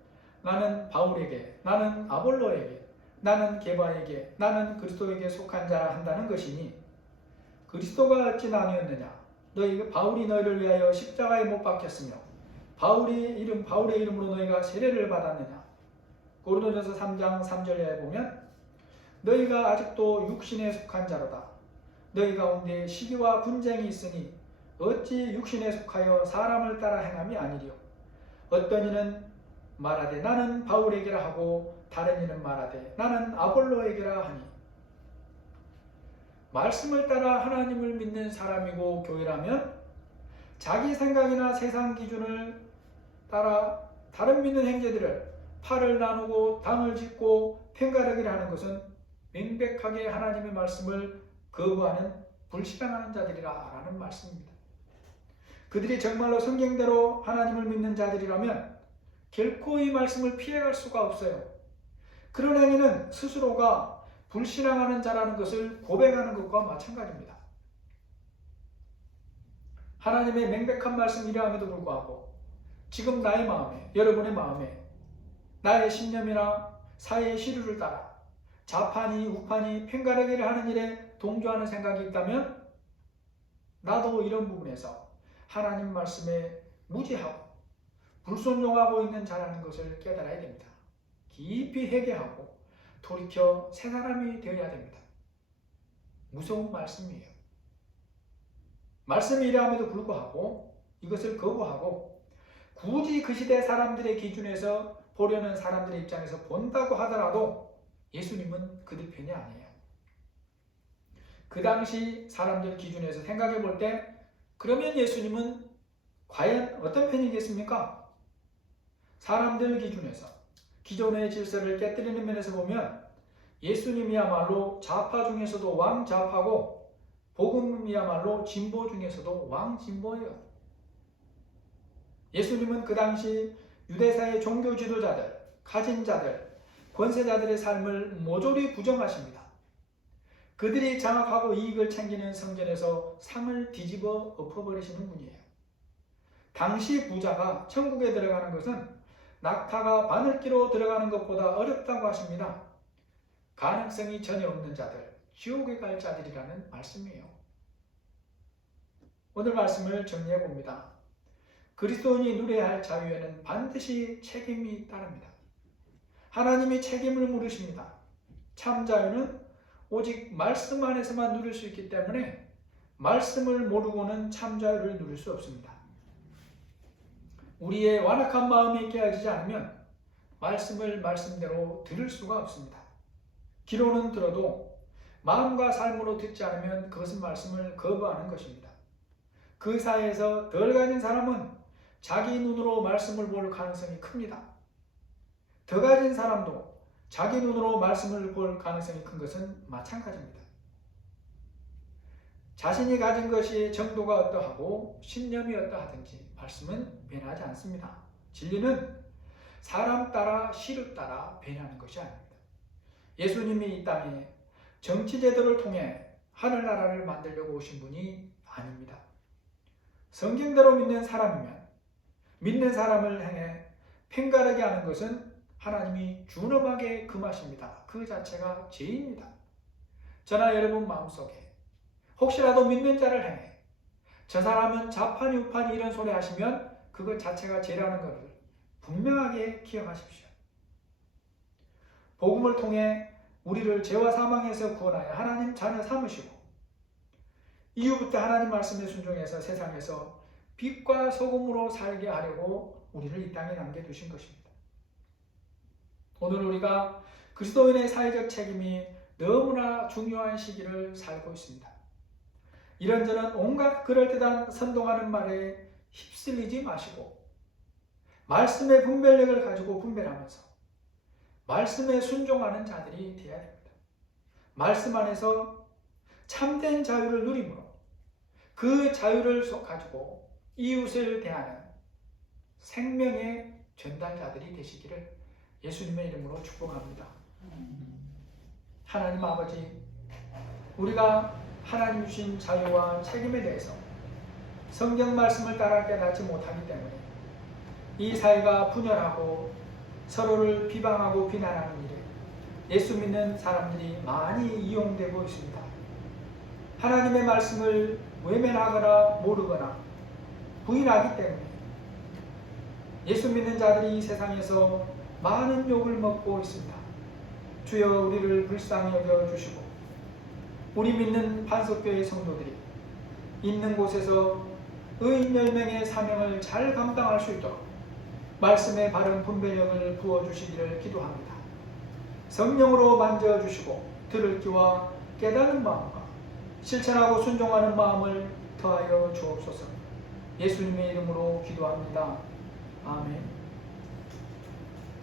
나는 바울에게, 나는 아볼로에게, 나는 게바에게, 나는 그리스도에게 속한 자라 한다는 것이니 그리스도가 어찌 나뉘었느냐? 바울이 너희를 위하여 십자가에 못 박혔으며 바울의 이름으로 너희가 세례를 받았느냐? 고린도전서 3장 3절에 보면 너희가 아직도 육신에 속한 자로다. 너희 가운데 시기와 분쟁이 있으니 어찌 육신에 속하여 사람을 따라 행함이 아니리요. 어떤 이는 말하되 나는 바울에게라 하고 다른 이는 말하되 나는 아볼로에게라 하니 말씀을 따라 하나님을 믿는 사람이고 교회라면 자기 생각이나 세상 기준을 따라 다른 믿는 형제들을 팔을 나누고 당을 짓고 편가르기를 하는 것은 명백하게 하나님의 말씀을 거부하는 불신앙하는 자들이라 라는 말씀입니다. 그들이 정말로 성경대로 하나님을 믿는 자들이라면 결코 이 말씀을 피해갈 수가 없어요. 그런 행위는 스스로가 불신앙하는 자라는 것을 고백하는 것과 마찬가지입니다. 하나님의 명백한 말씀이라함에도 불구하고 지금 나의 마음에, 여러분의 마음에 나의 신념이나 사회의 시류를 따라 좌파니 우파니 편가르기를 하는 일에 동조하는 생각이 있다면 나도 이런 부분에서 하나님 말씀에 무지하고 불순종하고 있는 자라는 것을 깨달아야 됩니다. 깊이 회개하고 돌이켜 새 사람이 되어야 됩니다. 무서운 말씀이에요. 말씀이 이러함에도 불구하고 이것을 거부하고 굳이 그 시대 사람들의 기준에서 보려는 사람들의 입장에서 본다고 하더라도 예수님은 그들 편이 아니에요. 그 당시 사람들 기준에서 생각해 볼 때 그러면 예수님은 과연 어떤 편이겠습니까? 사람들 기준에서 기존의 질서를 깨뜨리는 면에서 보면 예수님이야말로 좌파 중에서도 왕좌파고 복음이야말로 진보 중에서도 왕진보예요. 예수님은 그 당시 유대사의 종교 지도자들, 가진 자들, 권세자들의 삶을 모조리 부정하십니다. 그들이 장악하고 이익을 챙기는 성전에서 상을 뒤집어 엎어버리시는 분이에요. 당시 부자가 천국에 들어가는 것은 낙타가 바늘기로 들어가는 것보다 어렵다고 하십니다. 가능성이 전혀 없는 자들, 지옥에 갈 자들이라는 말씀이에요. 오늘 말씀을 정리해 봅니다. 그리스도인이 누려야 할 자유에는 반드시 책임이 따릅니다. 하나님이 책임을 물으십니다. 참 자유는 오직 말씀 안에서만 누릴 수 있기 때문에 말씀을 모르고는 참 자유를 누릴 수 없습니다. 우리의 완악한 마음이 깨어지지 않으면 말씀을 말씀대로 들을 수가 없습니다. 귀로는 들어도 마음과 삶으로 듣지 않으면 그것은 말씀을 거부하는 것입니다. 그 사이에서 덜 가진 사람은 자기 눈으로 말씀을 볼 가능성이 큽니다. 더 가진 사람도 자기 눈으로 말씀을 볼 가능성이 큰 것은 마찬가지입니다. 자신이 가진 것이 정도가 어떠하고 신념이 어떠하든지 말씀은 변하지 않습니다. 진리는 사람 따라 시류 따라 변하는 것이 아닙니다. 예수님이 이 땅에 정치 제도를 통해 하늘나라를 만들려고 오신 분이 아닙니다. 성경대로 믿는 사람이면 믿는 사람을 향해 편가르게 하는 것은 하나님이 준엄하게 금하십니다. 그 자체가 죄입니다. 저나 여러분 마음속에 혹시라도 믿는 자를 향해 저 사람은 좌파니 우파니 이런 소리 하시면 그것 자체가 죄라는 것을 분명하게 기억하십시오. 복음을 통해 우리를 죄와 사망에서 구원하여 하나님 자녀 삼으시고 이후부터 하나님 말씀에 순종해서 세상에서 빛과 소금으로 살게 하려고 우리를 이 땅에 남겨두신 것입니다. 오늘 우리가 그리스도인의 사회적 책임이 너무나 중요한 시기를 살고 있습니다. 이런저런 온갖 그럴듯한 선동하는 말에 휩쓸리지 마시고 말씀의 분별력을 가지고 분별하면서 말씀에 순종하는 자들이 되어야 됩니다. 말씀 안에서 참된 자유를 누림으로 그 자유를 가지고 이웃을 대하는 생명의 전달자들이 되시기를 예수님의 이름으로 축복합니다. 하나님 아버지, 우리가 하나님 주신 자유와 책임에 대해서 성경 말씀을 따라 깨닫지 못하기 때문에 이 사회가 분열하고 서로를 비방하고 비난하는 일에 예수 믿는 사람들이 많이 이용되고 있습니다. 하나님의 말씀을 외면하거나 모르거나 부인하기 때문에 예수 믿는 자들이 이 세상에서 많은 욕을 먹고 있습니다. 주여 우리를 불쌍히 여겨주시고 우리 믿는 반석교회 성도들이 있는 곳에서 의인 10명의 사명을 잘 감당할 수 있도록 말씀의 바른 분별력을 부어주시기를 기도합니다. 성령으로 만져주시고 들을 귀와 깨닫는 마음과 실천하고 순종하는 마음을 더하여 주옵소서. 예수님의 이름으로 기도합니다. 아멘.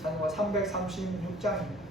찬송가 336장입니다.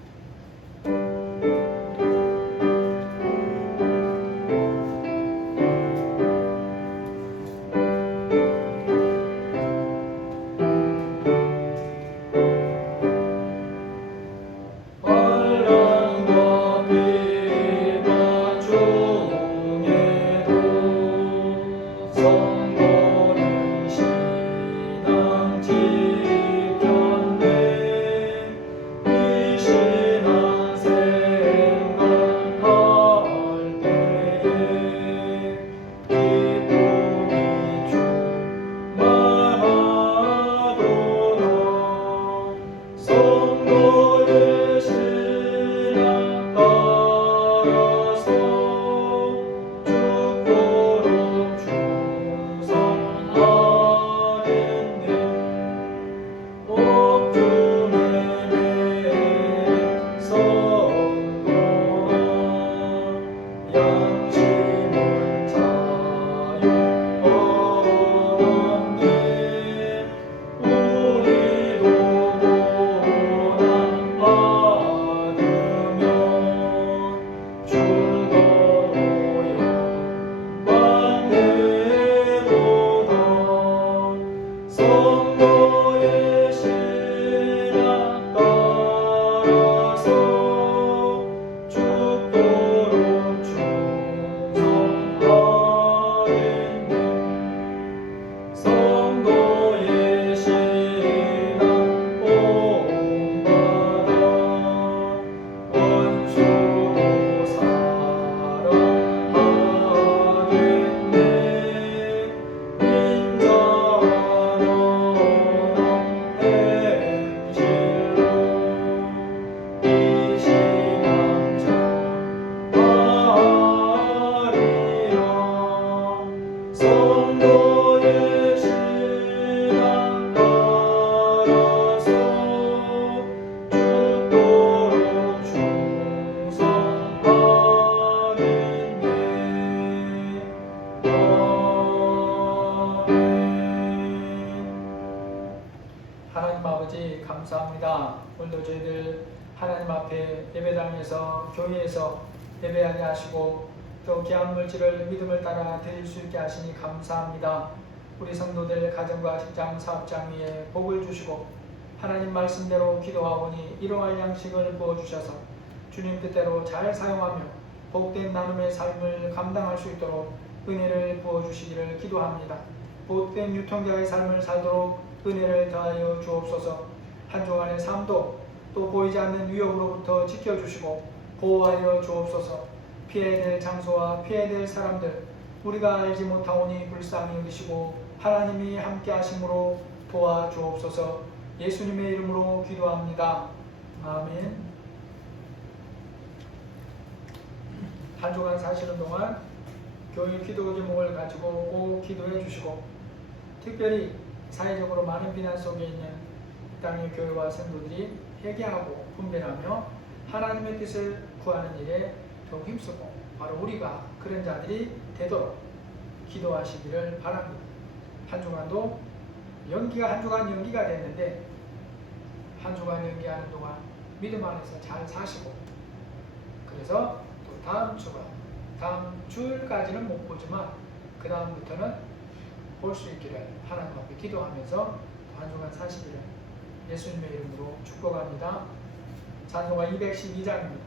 하나님 아버지 감사합니다. 오늘도 저희들 하나님 앞에 예배당에서 교회에서 예배하게 하시고 또 귀한 물질을 믿음을 따라 드릴 수 있게 하시니 감사합니다. 우리 성도들 가정과 직장 사업장 위에 복을 주시고 하나님 말씀대로 기도하오니 이러한 양식을 부어주셔서 주님 뜻대로 잘 사용하며 복된 나눔의 삶을 감당할 수 있도록 은혜를 부어주시기를 기도합니다. 복된 유통자의 삶을 살도록 은혜를 더하여 주옵소서. 한 주간의 삶도 또 보이지 않는 위협으로부터 지켜주시고 보호하여 주옵소서. 피해야 될 장소와 피해야 될 사람들 우리가 알지 못하오니 불쌍히 여기시고 하나님이 함께 하심으로 도와주옵소서. 예수님의 이름으로 기도합니다. 아멘. 한 주간 사시는 동안 교회 기도 제목을 가지고 꼭 기도해 주시고 특별히 사회적으로 많은 비난 속에 있는 땅의 교회와 성도들이 회개하고 분별하며 하나님의 뜻을 구하는 일에 더욱 힘쓰고 바로 우리가 그런 자들이 되도록 기도하시기를 바랍니다. 한 주간도 한 주간 연기가 됐는데 한 주간 연기하는 동안 믿음 안에서 잘 사시고 그래서 또 다음 주일까지는 못 보지만 그 다음부터는 볼 수 있기를 하나님 앞에 기도하면서 한 주간 사시기를 예수님의 이름으로 축복합니다. 찬송가 212장입니다.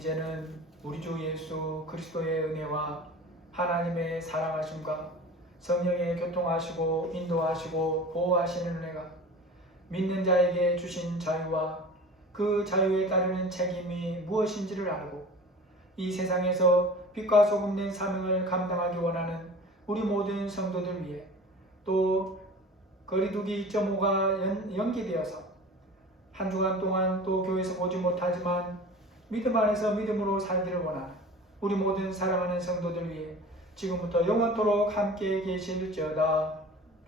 이제는 우리 주 예수 그리스도의 은혜와 하나님의 사랑하심과 성령의 교통하시고 인도하시고 보호하시는 은혜가 믿는 자에게 주신 자유와 그 자유에 따르는 책임이 무엇인지를 알고 이 세상에서 빛과 소금 된 사명을 감당하기 원하는 우리 모든 성도들 위해 또 거리두기 2.5가 연기되어서 한 주간 동안 또 교회에서 보지 못하지만 믿음 안에서 믿음으로 살기를 원하는 우리 모든 사랑하는 성도들 위해 지금부터 영원토록 함께 계실지어다.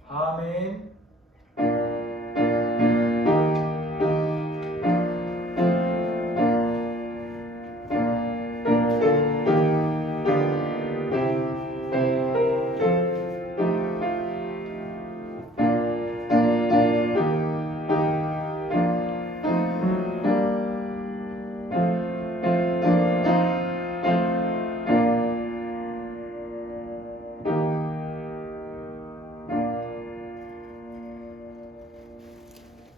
아멘.